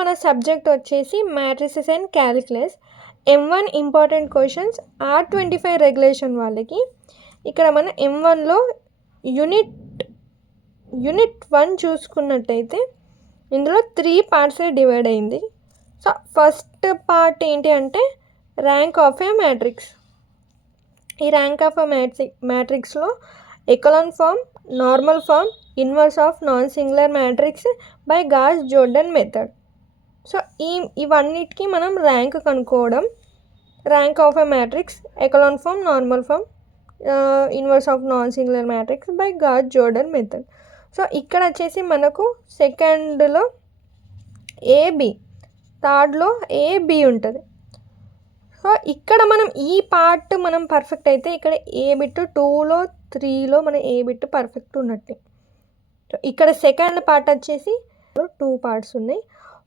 మన సబ్జెక్ట్ వచ్చేసి matrices and calculus. M1 important questions, R25 regulation వాళ్ళకి. ఇక్కడ మన M1లో యూనిట్ 1 చూసుకున్నట్టయితే ఇందులో 3 పార్ట్స్ డివైడ్ అయింది. సో ఫస్ట్ పార్ట్ ఏంటి అంటే ర్యాంక్ ఆఫ్ ఏ మ్యాట్రిక్స్. ఈ ర్యాంక్ ఆఫ్ ఏ మ్యాట్రిక్స్లో echelon form, normal form, inverse of non singular matrix by Gauss Jordan method. So ఇవన్నిటికీ మనం ర్యాంక్ కనుక్కోవడం. Rank of a matrix, echelon form, normal form, inverse of non singular matrix by Gauss Jordan method. So ఇక్కడ వచ్చేసి మనకు సెకండ్లో AB, థర్డ్లో AB ఉంటుంది. So ఇక్కడ మనం ఈ పార్ట్ మనం పర్ఫెక్ట్ అయితే ఇక్కడ ఏ బిట్ 2లో 3లో మన ఏ బిట్ పర్ఫెక్ట్ ఉన్నట్టే. సో ఇక్కడ సెకండ్ పార్ట్ వచ్చేసి 2 పార్ట్స్ ఉన్నాయి,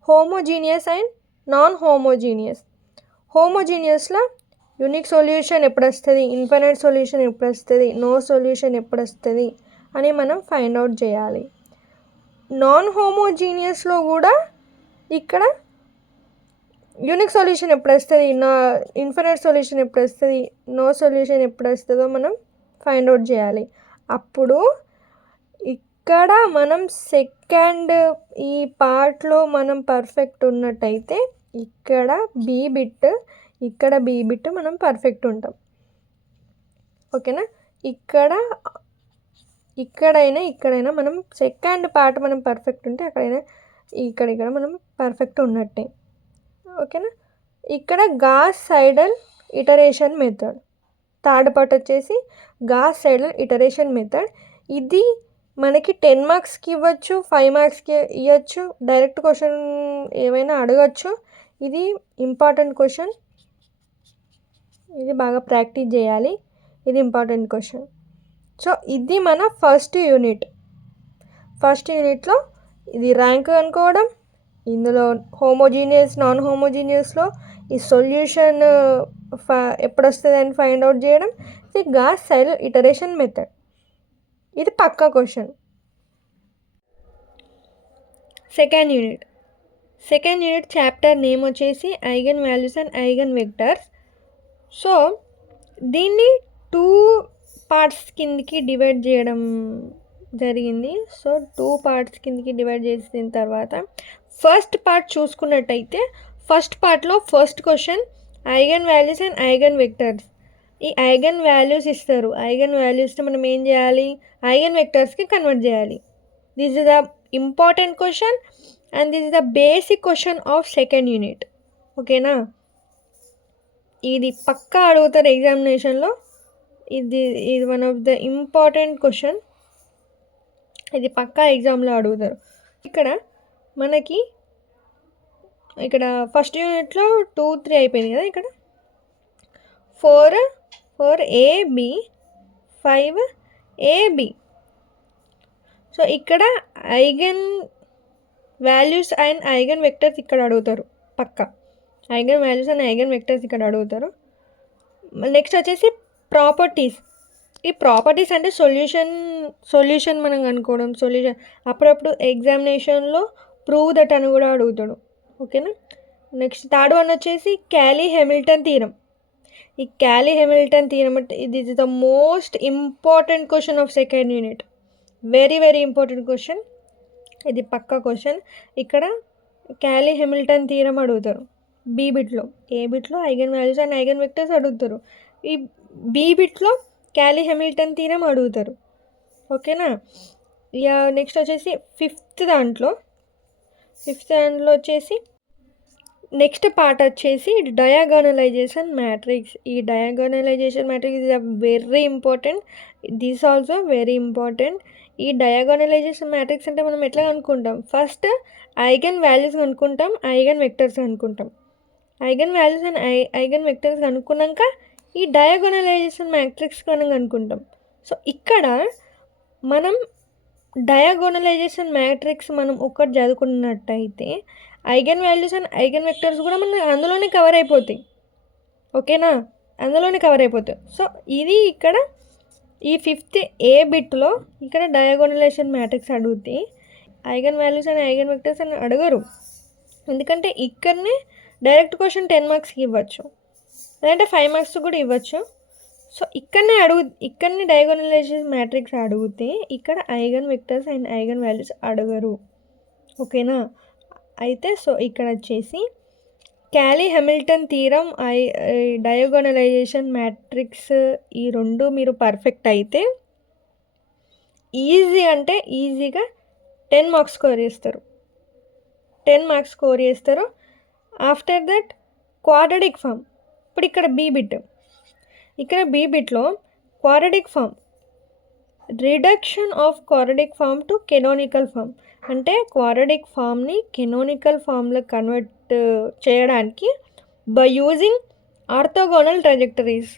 హోమోజీనియస్ అండ్ నాన్ హోమోజీనియస్. హోమోజీనియస్లో యూనిక్ సొల్యూషన్ ఎప్పుడు వస్తుంది, ఇన్ఫైనైట్ సొల్యూషన్ ఎప్పుడు వస్తుంది, నో సొల్యూషన్ ఎప్పుడు వస్తుంది అని మనం ఫైండ్ అవుట్ చేయాలి. నాన్ హోమోజీనియస్లో కూడా ఇక్కడ యూనిక్ సొల్యూషన్ ఎప్పుడు వస్తుంది, ఇన్ఫైనైట్ సొల్యూషన్ ఎప్పుడు వస్తుంది, నో సొల్యూషన్ ఎప్పుడు వస్తుందో మనం ఫైండ్ అవుట్ చేయాలి. అప్పుడు ఇక్కడ మనం సెకండ్ ఈ పార్ట్లో మనం పర్ఫెక్ట్ ఉన్నట్టయితే ఇక్కడ బి బిట్, ఇక్కడ బి బిట్ మనం పర్ఫెక్ట్ ఉంటాం. ఓకేనా. ఇక్కడైనా మనం సెకండ్ పార్ట్ మనం పర్ఫెక్ట్ ఉంటే అక్కడైనా ఇక్కడ మనం పర్ఫెక్ట్ ఉన్నట్టే. ఓకేనా. ఇక్కడ Gauss Seidel iteration method, third part వచ్చేసి గాస్ సైడల్ ఇటరేషన్ మెథడ్. ఇది మనకి 10 మార్క్స్కి ఇవ్వచ్చు, 5 మార్క్స్కి ఇవ్వచ్చు, డైరెక్ట్ క్వశ్చన్ ఏమైనా అడగచ్చు. ఇది ఇంపార్టెంట్ క్వశ్చన్, ఇది బాగా ప్రాక్టీస్ చేయాలి, ఇది ఇంపార్టెంట్ క్వశ్చన్. సో ఇది మన ఫస్ట్ యూనిట్లో ఇది ర్యాంక్ అనుకోవడం. ఇందులో హోమోజీనియస్, నాన్ హోమోజీనియస్లో ఈ సొల్యూషన్ ఎప్పుడు వస్తుంది అని ఫైండ్ అవుట్ చేయడం. ఇది గాస్ సైడల్ ఇటరేషన్ మెథడ్, ఇది పక్కా question. Second unit chapter name వచ్చేసి eigen values and eigen vectors. So దీన్ని 2 పార్ట్స్ కిందికి డివైడ్ చేయడం జరిగింది. సో 2 పార్ట్స్ కిందికి డివైడ్ చేసిన తర్వాత ఫస్ట్ పార్ట్ చూసుకున్నట్టయితే ఫస్ట్ పార్ట్లో first question eigen values and eigen vectors. ఈ ఐగన్ వాల్యూస్ ఇస్తారు, ఐగన్ వాల్యూస్ని మనం ఏం చేయాలి, ఐగన్ వెక్టర్స్కి కన్వర్ట్ చేయాలి. This is the important question and this is the basic question of second unit. ఓకేనా. ఇది పక్కా అడుగుతారు ఎగ్జామినేషన్లో. ఇది one of the important question, ఇది పక్కా ఎగ్జామ్లో అడుగుతారు. ఇక్కడ ఫస్ట్ యూనిట్లో 2, 3 అయిపోయింది కదా. ఇక్కడ 4AB, 5AB. సో ఇక్కడ eigen values and eigen vectors ఇక్కడ అడుగుతారు పక్కా. Eigen values and eigen vectors ఇక్కడ అడుగుతారు. నెక్స్ట్ వచ్చేసి ప్రాపర్టీస్. ఈ ప్రాపర్టీస్ అంటే సొల్యూషన్ మనం అనుకోవడం, సొల్యూషన్ అప్పుడప్పుడు ఎగ్జామినేషన్లో ప్రూవ్ దట్ అని కూడా అడుగుతాడు. ఓకేనా. నెక్స్ట్ థర్డ్ వన్ వచ్చేసి క్యాలీ హెమిల్టన్ థీరం. ఈ క్యాలీ హెమిల్టన్ థీరం అంటే ఇది is the most important question of second unit, very very important question, ఇది పక్కా క్వశ్చన్. ఇక్కడ క్యాలీ హెమిల్టన్ థీరం అడుగుతారు బీ బిట్లో. ఏ బిట్లో eigen values and eigen vectors అడుగుతారు, ఈ బీ బిట్లో క్యాలీ హెమిల్టన్ థీరం అడుగుతారు. ఓకేనా. నెక్స్ట్ వచ్చేసి ఫిఫ్త్ దాంట్లో వచ్చేసి నెక్స్ట్ పార్ట్ వచ్చేసి డయాగోనలైజేషన్ మ్యాట్రిక్స్. ఈ diagonalization matrix is very important, this also very important. ఈ డయాగోనలైజేషన్ మ్యాట్రిక్స్ అంటే మనం ఎట్లా అనుకుంటాం, ఫస్ట్ ఐగన్ వాల్యూస్ అనుకుంటాం, ఐగన్ వెక్టర్స్ అనుకుంటాం. Eigen values and eigen vectors అనుకున్నాక ఈ డయాగోనలైజేషన్ మ్యాట్రిక్స్ మనం అనుకుంటాం. సో ఇక్కడ మనం డయాగోనలైజేషన్ మ్యాట్రిక్స్ మనం ఒక్కటి చదువుకున్నట్టయితే eigen values and eigen vectors కూడా మనం అందులోనే కవర్ అయిపోతాయి. ఓకేనా, అందులోనే కవర్ అయిపోతాయి. సో ఇది ఇక్కడ ఈ ఫిఫ్త్ ఏ బిట్లో ఇక్కడ డయాగోనలైజేషన్ మ్యాట్రిక్స్ అడిగితే eigen values and eigen vectors అని అడగరు, ఎందుకంటే ఇక్కడనే డైరెక్ట్ క్వశ్చన్ 10 మార్క్స్కి ఇవ్వచ్చు, లేదంటే 5 మార్క్స్ కూడా ఇవ్వచ్చు. సో ఇక్కడనే డయాగోనలైజేషన్ మ్యాట్రిక్స్ అడిగితే ఇక్కడ eigen vectors and eigen values అడగరు. ఓకేనా? అయితే సో ఇక్కడ వచ్చేసి క్యాలీ హామిల్టన్ థీరం, డయాగోనలైజేషన్ మ్యాట్రిక్స్ ఈ రెండు మీరు పర్ఫెక్ట్ అయితే ఈజీగా 10 మార్క్స్ స్కోర్ చేస్తారు. 10 మార్క్స్ స్కోర్ చేస్తారు. After that quadratic form. ఇప్పుడు ఇక్కడ బీ బిట్లో quadratic form, reduction of quadratic form to canonical form, అంటే క్వాడ్రాటిక్ ఫామ్ని కెనోనికల్ ఫామ్లో కన్వర్ట్ చేయడానికి by using orthogonal trajectories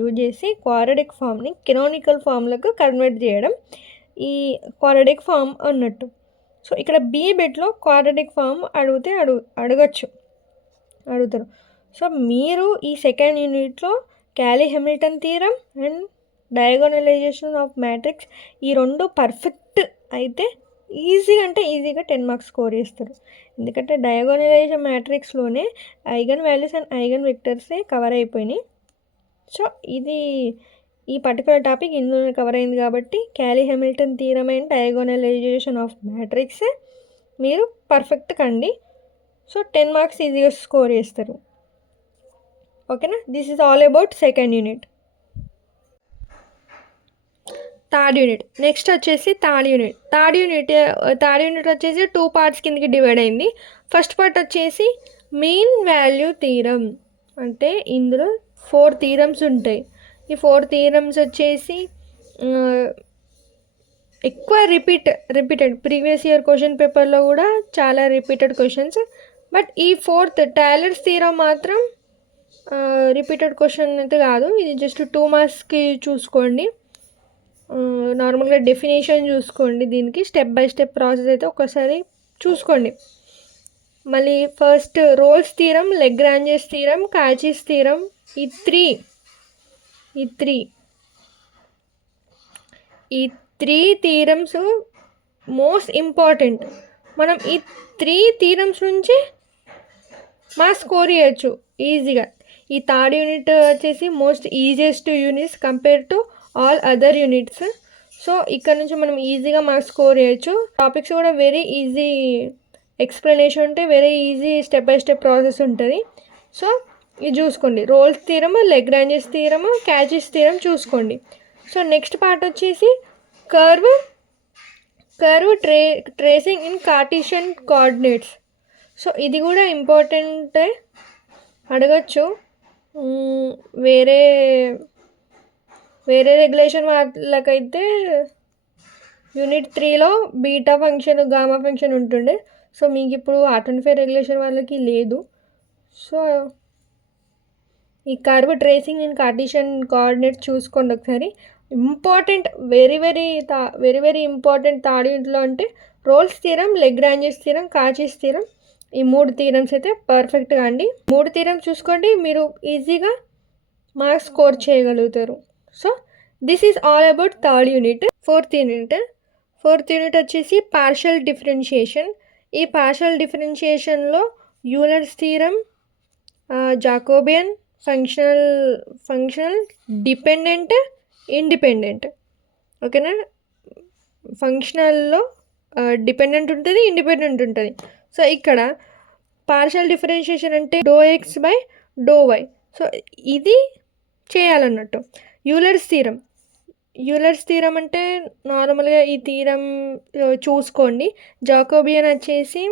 use చేసి క్వాడ్రాటిక్ ఫామ్ని కెనోనికల్ ఫామ్లకు కన్వర్ట్ చేయడం ఈ క్వాడ్రాటిక్ ఫామ్ అన్నట్టు. సో ఇక్కడ బీ బిట్లో క్వాడ్రాటిక్ ఫామ్ అడుగుతారు. సో మీరు ఈ సెకండ్ యూనిట్లో Cayley Hamilton theorem and diagonalization of matrix ఈ రెండు పర్ఫెక్ట్ అయితే ఈజీగా 10 మార్క్స్ స్కోర్ చేస్తారు. ఎందుకంటే డయాగోనలైజేషన్ మ్యాట్రిక్స్లోనే ఐగన్ వాల్యూస్ అండ్ ఐగన్ వెక్టర్సే కవర్ అయిపోయినాయి. సో ఈ పర్టికులర్ టాపిక్ ఇందులో కవర్ అయింది కాబట్టి Cayley Hamilton theorem and diagonalization of matrix మీరు పర్ఫెక్ట్ కండి. సో 10 మార్క్స్ ఈజీగా స్కోర్ చేస్తారు. ఓకేనా? This is all about second unit. Third unit next వచ్చేసి థర్డ్ యూనిట్ వచ్చేసి 2 పార్ట్స్ కిందకి డివైడ్ అయింది. ఫస్ట్ పార్ట్ వచ్చేసి మీన్ వాల్యూ థీరం, అంటే ఇందులో 4 థీరమ్స్ ఉంటాయి. ఈ 4 థీరమ్స్ వచ్చేసి ఎక్కువ రిపీటెడ్ ప్రీవియస్ ఇయర్ క్వశ్చన్ పేపర్లో కూడా చాలా రిపీటెడ్ క్వశ్చన్స్. బట్ ఈ 4th టైలర్స్ థీరం మాత్రం రిపీటెడ్ క్వశ్చన్ అయితే కాదు, ఇది జస్ట్ 2 మార్క్స్కి చూసుకోండి. నార్మల్గా డెఫినేషన్ చూసుకోండి, దీనికి స్టెప్ బై స్టెప్ ప్రాసెస్ అయితే ఒకసారి చూసుకోండి. మళ్ళీ first Rolle's theorem, Lagrange's theorem, Cauchy's theorem, ఈ త్రీ థీరమ్స్ మోస్ట్ ఇంపార్టెంట్. మనం ఈ 3 థీరమ్స్ నుంచి మార్క్స్ స్కోర్ చేయొచ్చు ఈజీగా. ఈ థర్డ్ యూనిట్ వచ్చేసి most easiest units compare to all other units. So ఇక్కడ నుంచి మనం ఈజీగా మార్క్స్ స్కోర్ చేయొచ్చు. టాపిక్స్ కూడా వెరీ ఈజీ ఎక్స్ప్లెనేషన్ ఉంటే very easy step by step process ఉంటుంది. సో ఇది చూసుకోండి, Rolle's theorem, Lagrange's theorem, Cauchy's theorem చూసుకోండి. సో నెక్స్ట్ పార్ట్ వచ్చేసి curve tracing in Cartesian coordinates. So ఇది కూడా ఇంపార్టెంటే, అడగచ్చు. వేరే రెగ్యులేషన్ వాళ్ళకైతే యూనిట్ 3లో బీటా ఫంక్షన్, గామా ఫంక్షన్ ఉంటుండే. సో మీకు ఇప్పుడు R25 రెగ్యులేషన్ వాళ్ళకి లేదు. సో ఈ curve tracing in Cartesian coordinates చూసుకోండి ఒకసారి. Important, very very important third యూనిట్లో అంటే Rolle's theorem, Lagrange's theorem, Cauchy's theorem, ఈ 3 థీరమ్స్ అయితే పర్ఫెక్ట్గా అండి. 3 థీరమ్స్ చూసుకోండి, మీరు ఈజీగా మార్క్స్ స్కోర్ చేయగలుగుతారు. So this is all about third unit. Fourth unit వచ్చేసి పార్షియల్ డిఫరెన్షియేషన్. ఈ పార్షియల్ డిఫరెన్షియేషన్లో Euler's theorem, Jacobian, functional dependent, independent. ఓకేనా? ఫంక్షనల్లో డిపెండెంట్ ఉంటుంది, ఇండిపెండెంట్ ఉంటుంది. సో ఇక్కడ పార్షియల్ డిఫరెన్షియేషన్ అంటే ∂x/∂y. సో ఇది చేయాలన్నట్టు. యూలర్స్ థీరం అంటే నార్మల్గా ఈ థీరం చూసుకోండి. జాకోబియన్ వచ్చేసి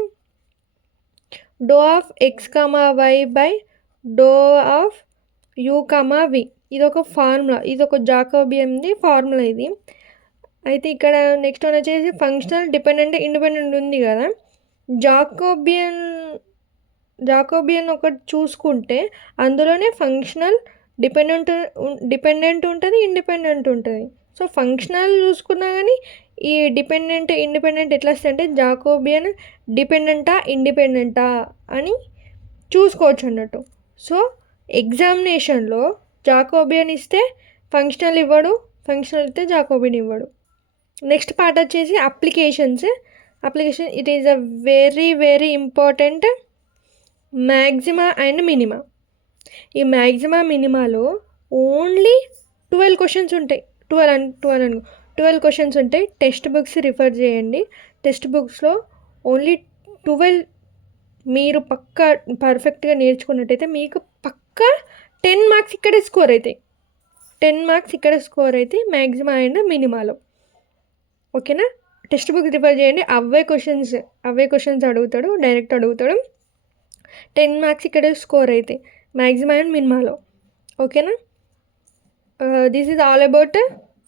∂x/y/∂u(v). ఇది ఒక ఫార్ములా, ఇది ఒక జాకోబియన్ది ఫార్ములా ఇది. అయితే ఇక్కడ నెక్స్ట్ వన్ వచ్చేసి ఫంక్షనల్ డిపెండెంట్, ఇండిపెండెంట్ ఉంది కదా. జాకోబియన్ ఒకటి చూసుకుంటే అందులోనే ఫంక్షనల్ డిపెండెంట్ ఉంటుంది, ఇండిపెండెంట్ ఉంటుంది. సో ఫంక్షనల్ చూసుకున్నా కానీ ఈ ఇండిపెండెంట్ ఎట్లా వస్తాయి అంటే జాకోబియన్ డిపెండెంటా ఇండిపెండెంటా అని చూసుకోవచ్చు అన్నట్టు. సో ఎగ్జామినేషన్లో జాకోబియన్ ఇస్తే ఫంక్షనల్ ఇవ్వడు, ఫంక్షనల్ ఇస్తే జాకోబియన్ ఇవ్వడు. నెక్స్ట్ పార్ట్ వచ్చేసి applications. Application it is a very very important మ్యాక్సిమా and minima. ఈ మ్యాక్సిమా మినిమాలో ఓన్లీ 12 క్వశ్చన్స్ ఉంటాయి. 12 క్వశ్చన్స్ ఉంటాయి. టెక్స్ట్ బుక్స్ రిఫర్ చేయండి. టెక్స్ట్ బుక్స్లో ఓన్లీ 12 మీరు పక్కా పర్ఫెక్ట్గా నేర్చుకున్నట్టయితే మీకు పక్కా 10 మార్క్స్ ఇక్కడే స్కోర్ అవుతాయి. 10 మార్క్స్ ఇక్కడ స్కోర్ అయితే మ్యాక్సిమా అండ్ మినిమాలో. ఓకేనా? టెక్స్ట్ బుక్ రిఫర్ చేయండి. అవే క్వశ్చన్స్ అడుగుతాడు, డైరెక్ట్ అడుగుతాడు. 10 మార్క్స్ ఇక్కడ స్కోర్ అవుతాయి మ్యాక్సిమా అండ్ మినిమాలో. ఓకేనా? This is all about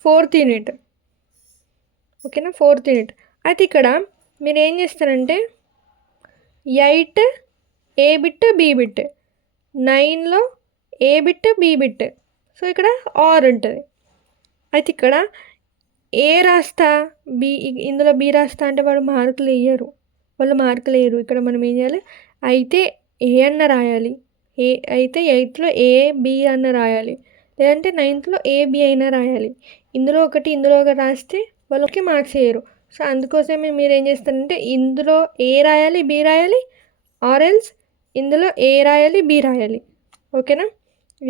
4th unit. ఓకేనా? 4th unit. అయితే ఇక్కడ మీరు ఏం చేస్తారంటే 8 ఏ బిట్ బి బిట్, 9లో A bit B bit. So ఇక్కడ ఆర్ ఉంటుంది. అయితే ఇక్కడ ఏ రాస్తా బి, ఇందులో బి రాస్తా అంటే వాళ్ళు మార్కులు వేయరు. ఇక్కడ మనం ఏం చేయాలి? అయితే ఏ అన్న రాయాలి, అయితే 8లో ఏ బి అన్న రాయాలి, లేదంటే 9thలో ఏ బి అయినా రాయాలి. ఇందులో ఒకటి రాస్తే వాళ్ళకి మార్క్స్ వేయరు. సో అందుకోసమే మీరు ఏం చేస్తారంటే ఇందులో ఏ రాయాలి, బి రాయాలి, ఆర్ఎల్స్ ఇందులో ఏ రాయాలి, బి రాయాలి. ఓకేనా?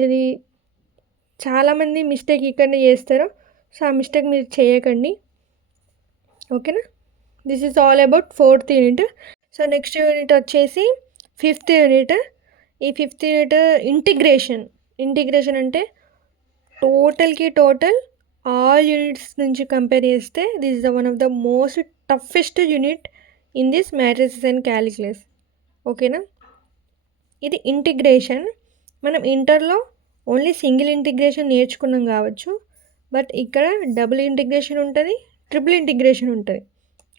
ఇది చాలామంది మిస్టేక్ ఇక్కడనే చేస్తారు. సో ఆ మిస్టేక్ మీరు చేయకండి. ఓకేనా? This is all about 4th unit. So next unit వచ్చేసి 5th యూనిట్. ఈ 5th యూనిట్ ఇంటిగ్రేషన్ అంటే టోటల్ ఆల్ యూనిట్స్ నుంచి కంపేర్ చేస్తే this is one of the most toughest unit in this matrices and calculus. ఓకేనా? ఇది integration. మనం ఇంటర్లో only single integration నేర్చుకున్నాం కావచ్చు, బట్ ఇక్కడ డబుల్ ఇంటిగ్రేషన్ ఉంటుంది, ట్రిపుల్ ఇంటిగ్రేషన్ ఉంటుంది.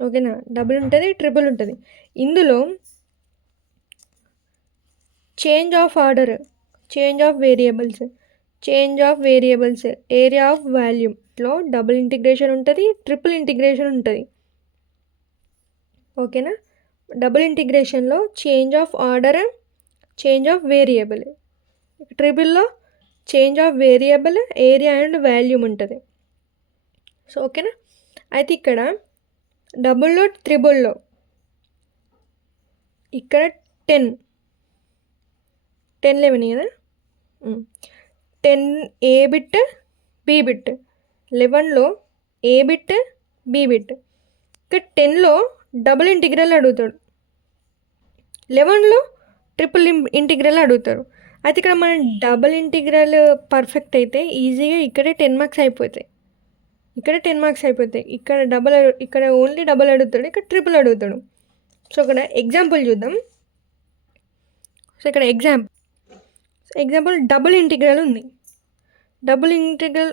ఓకేనా? డబుల్ ఉంటుంది, ట్రిపుల్ ఉంటుంది. ఇందులో change of order, change of variables, area of వాల్యూమ్లో డబుల్ ఇంటిగ్రేషన్ ఉంటుంది, ట్రిపుల్ ఇంటిగ్రేషన్ ఉంటుంది. ఓకేనా? డబుల్ ఇంటిగ్రేషన్లో change of order, change of variable, ట్రిపుల్లో change of variable, area and volume ఉంటుంది. సో ఓకేనా? అయితే ఇక్కడ డబుల్లో త్రిబుల్లో ఇక్కడ 10 11 కదా, 10 ఏ బిట్ బి బిట్, 11లో ఏ బిట్ బి బిట్. ఇక్కడ 10లో డబుల్ ఇంటిగ్రల్ అడుగుతాడు, 11లో ట్రిపుల్ ఇంటిగ్రల్ అడుగుతారు. అయితే ఇక్కడ మనం డబుల్ ఇంటిగ్రల్ పర్ఫెక్ట్ అయితే ఈజీగా ఇక్కడే 10 మార్క్స్ అయిపోతాయి. ఇక్కడ ఓన్లీ డబుల్ అడుగుతాడు, ఇక్కడ ట్రిపుల్ అడుగుతాడు. సో ఇక్కడ ఎగ్జాంపుల్ చూద్దాం. సో ఇక్కడ ఎగ్జాంపుల్ డబుల్ ఇంటిగ్రల్ ఉంది. డబుల్ ఇంటిగ్రల్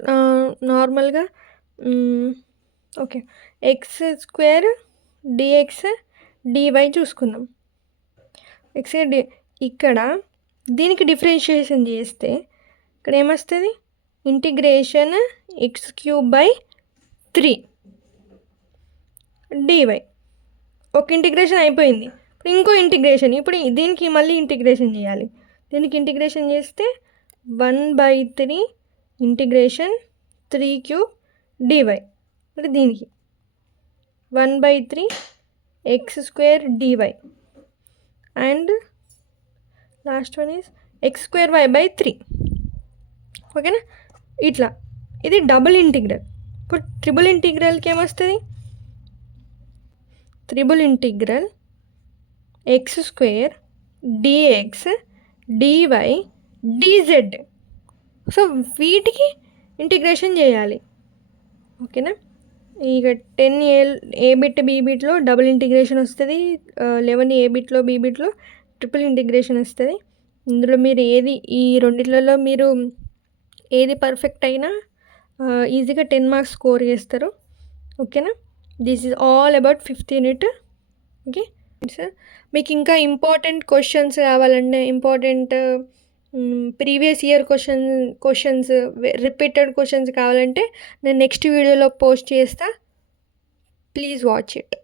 నార్మల్గా ఓకే x² dx dy చూసుకుందాం. ఇక్కడ దీనికి డిఫరెన్షియేషన్ చేస్తే ఇక్కడ ఏమొస్తుంది? Integration x³ 3 dy. ఒక ఇంటిగ్రేషన్ అయిపోయింది. ఇప్పుడు ఇంకో ఇంటిగ్రేషన్, ఇప్పుడు దీనికి మళ్ళీ ఇంటిగ్రేషన్ చేయాలి. దీనికి ఇంటిగ్రేషన్ చేస్తే 1/3 ఇంటిగ్రేషన్ 3³ dy. అంటే దీనికి 1/3 x² dy and last one is x²y/3. ఓకేనా? ఇట్లా ఇది డబుల్ ఇంటిగ్రల్. ఇప్పుడు ట్రిపుల్ ఇంటిగ్రల్కి ఏమొస్తుంది? Triple integral x² dx dy dz. So వీటికి ఇంటిగ్రేషన్ చేయాలి. ఓకేనా? ఇక 10 ఏ బిట్ బి బిట్లో డబుల్ ఇంటిగ్రేషన్ వస్తుంది, 11 ఏ బిట్లో బి బిట్లో ట్రిపుల్ ఇంటిగ్రేషన్ వస్తుంది. ఇందులో మీరు ఈ రెండిట్లలో మీరు ఏది పర్ఫెక్ట్ అయినా ఈజీగా 10 మార్క్స్ స్కోర్ చేస్తారు. ఓకేనా? This is all about 5th unit. Okay sir, మీకు ఇంకా ఇంపార్టెంట్ క్వశ్చన్స్ కావాలంటే, important previous year questions repeated questions కావాలంటే నేను నెక్స్ట్ వీడియోలో పోస్ట్ చేస్తా. Please watch it.